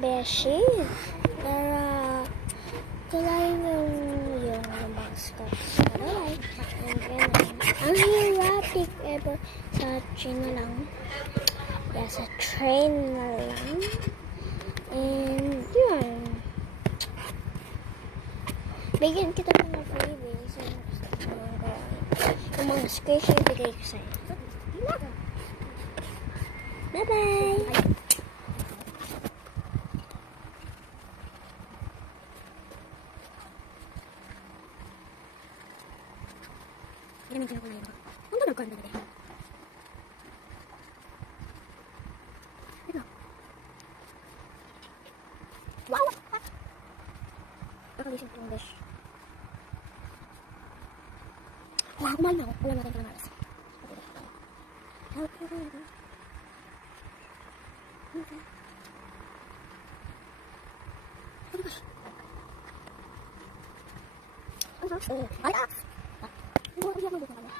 beshi. Para kulayin yung basket. Ang hirap ever sa train na lang. Sa train na lang. And yun. Bigyan kita ng mga freebies. Yung mga squishy bigay ko sa'yo. Bye-bye! Ini medyo ko na yun. Ang dalag ko ang dalag. Ito. Wow! Nakalisip ko ang besh. Wala, kumain na ako. Wala natin ka ng alas. Okay. Oh my gosh. Ang sarap. Ay, ah! Hindi ko iyak mo dito kanya.